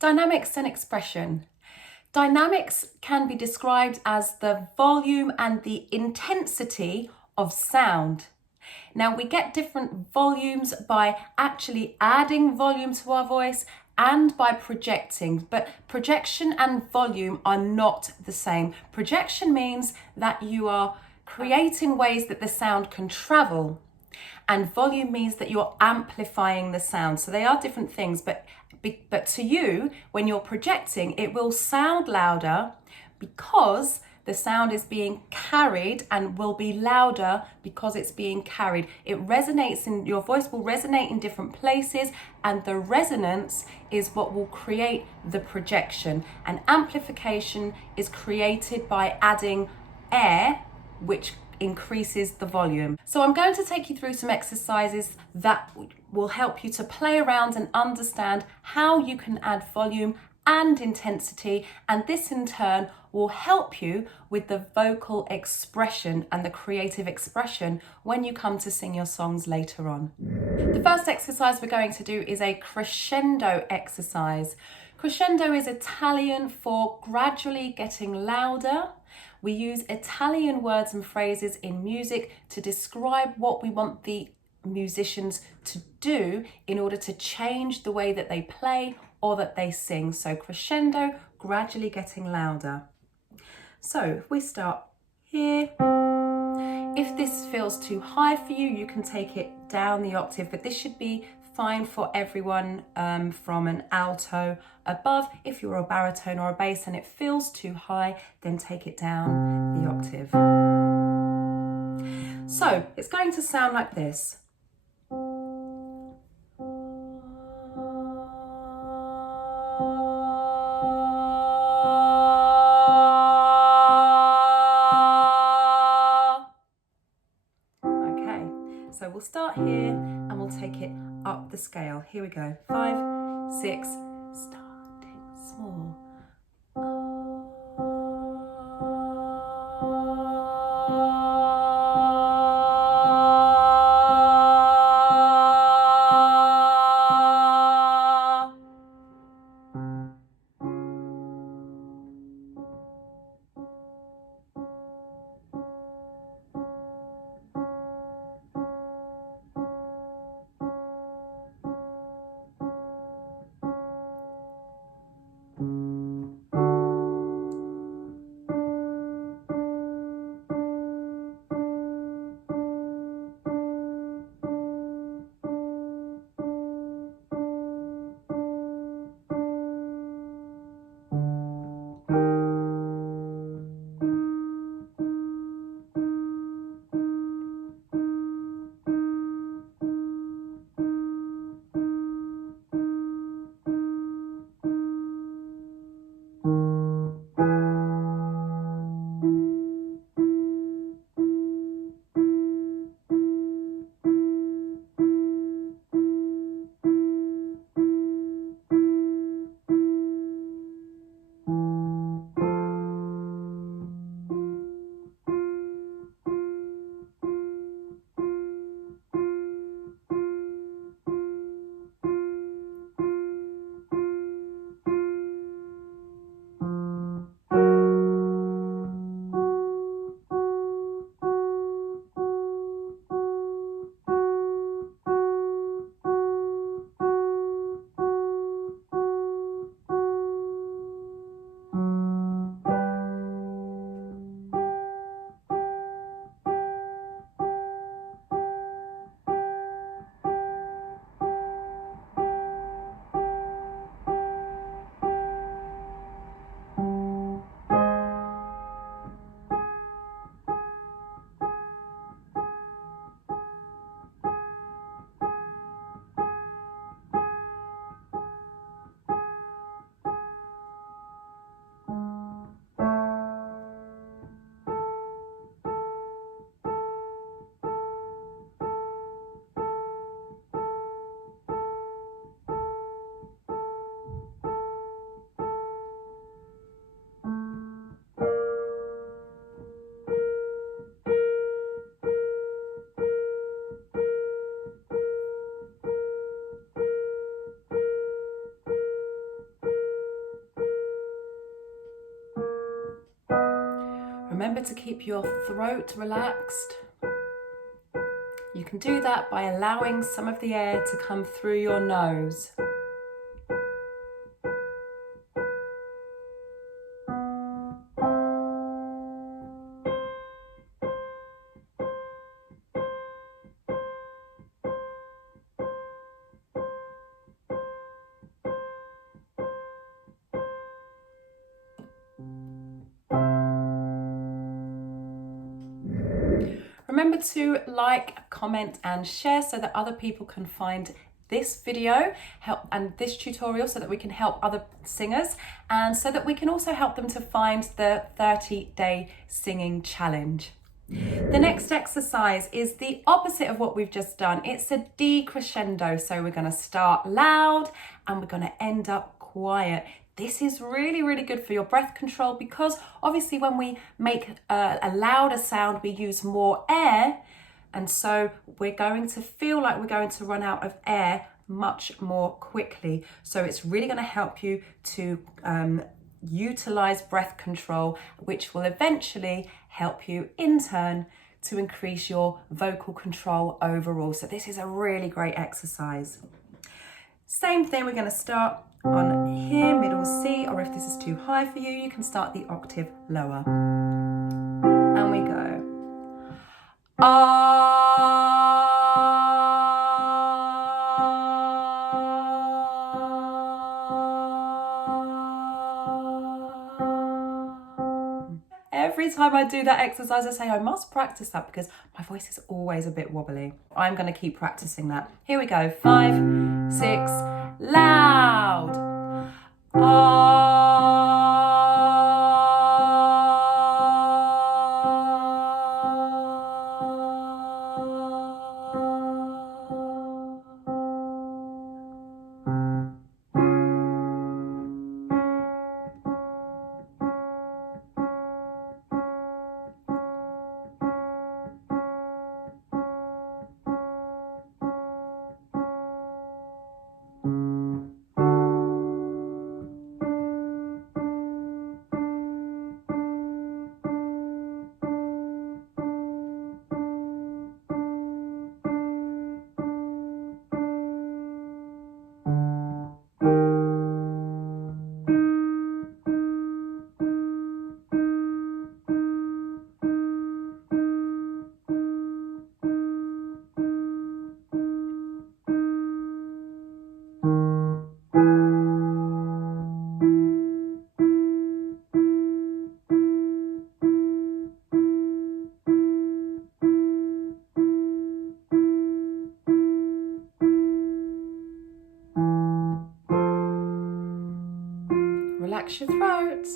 Dynamics and expression. Dynamics can be described as the volume and the intensity of sound. Now, we get different volumes by actually adding volume to our voice and by projecting, but projection and volume are not the same. Projection means that you are creating ways that the sound can travel, and volume means that you're amplifying the sound. So they are different things, but to you, when you're projecting, it will sound louder because the sound is being carried, and will be louder because it's being carried. It resonates in your voice, will resonate in different places, and the resonance is what will create the projection. And amplification is created by adding air, which increases the volume. So I'm going to take you through some exercises that will help you to play around and understand how you can add volume and intensity, and this in turn will help you with the vocal expression and the creative expression when you come to sing your songs later on. The first exercise we're going to do is a crescendo exercise. Crescendo is Italian for gradually getting louder. We use Italian words and phrases in music to describe what we want the musicians to do in order to change the way that they play or that they sing. So crescendo, gradually getting louder. So if we start here, if this feels too high for you, you can take it down the octave, but this should be fine for everyone from an alto above. If you're a baritone or a bass and it feels too high, then take it down the octave. So it's going to sound like this. So we'll start here and we'll take it up the scale. Here we go. 5, 6, starting small. Remember to keep your throat relaxed. You can do that by allowing some of the air to come through your nose. Remember to like, comment and share so that other people can find this video and this tutorial, so that we can help other singers, and so that we can also help them to find the 30-day singing challenge. The next exercise is the opposite of what we've just done. It's a decrescendo. So we're going to start loud and we're going to end up quiet. This is really, really good for your breath control, because obviously when we make a louder sound, we use more air. And so we're going to feel like we're going to run out of air much more quickly. So it's really going to help you to utilize breath control, which will eventually help you in turn to increase your vocal control overall. So this is a really great exercise. Same thing, we're going to start on here, middle C, or if this is too high for you, you can start the octave lower. And we go. Every time I do that exercise, I say I must practice that because my voice is always a bit wobbly. I'm going to keep practicing that. Here we go. 5, 6, loud. Relax your throat.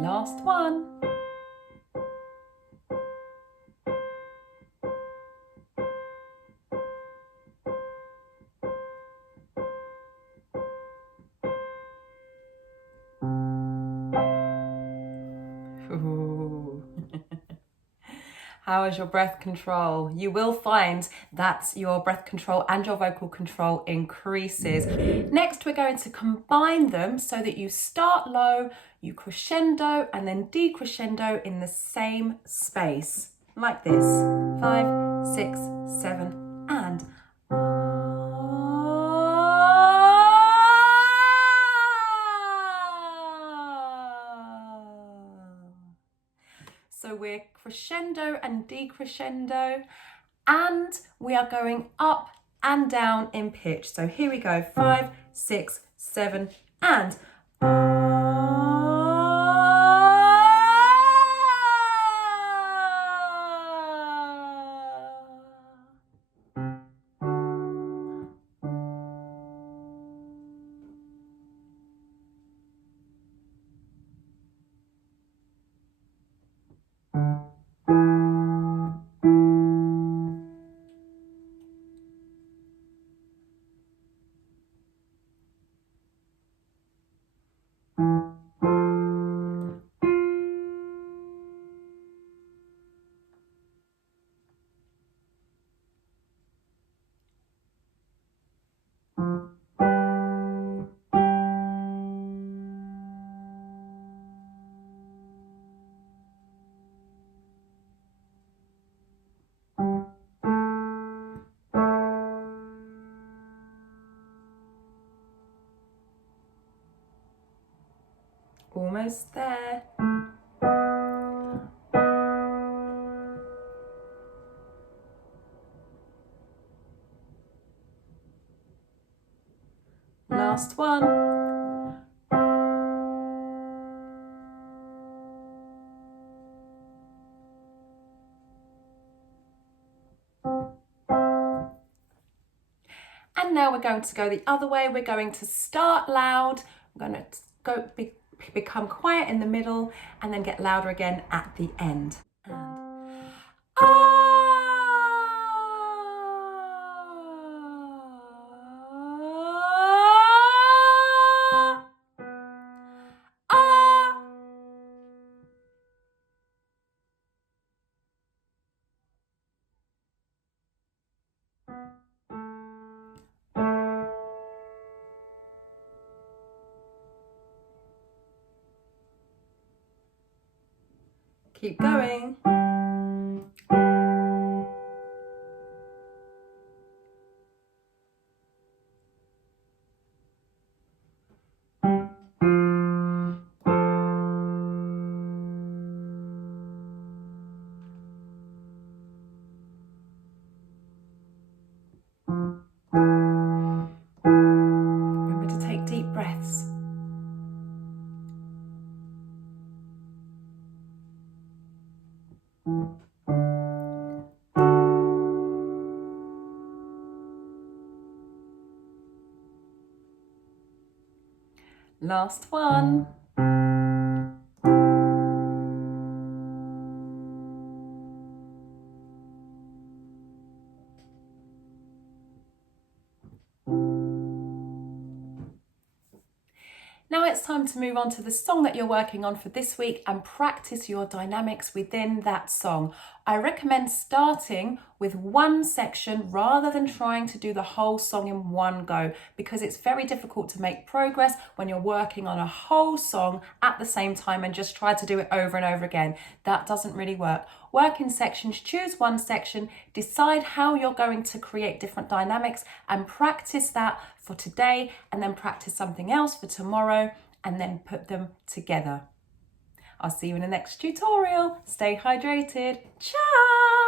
Last one. Ooh. How is your breath control? You will find that your breath control and your vocal control increases. Next, we're going to combine them so that you start low, you crescendo and then decrescendo in the same space. Like this. 5, 6, 7, and so we're crescendo and decrescendo, and we are going up and down in pitch. So here we go, 5, 6, 7, and almost there. Last one. And now we're going to go the other way. We're going to start loud. We're going to become quiet in the middle and then get louder again at the end. And keep going. Remember to take deep breaths. Last one. Now it's time to move on to the song that you're working on for this week and practice your dynamics within that song. I recommend starting with one section rather than trying to do the whole song in one go, because it's very difficult to make progress when you're working on a whole song at the same time and just try to do it over and over again. That doesn't really work. Work in sections, choose one section, decide how you're going to create different dynamics and practice that for today, and then practice something else for tomorrow and then put them together. I'll see you in the next tutorial. Stay hydrated. Ciao!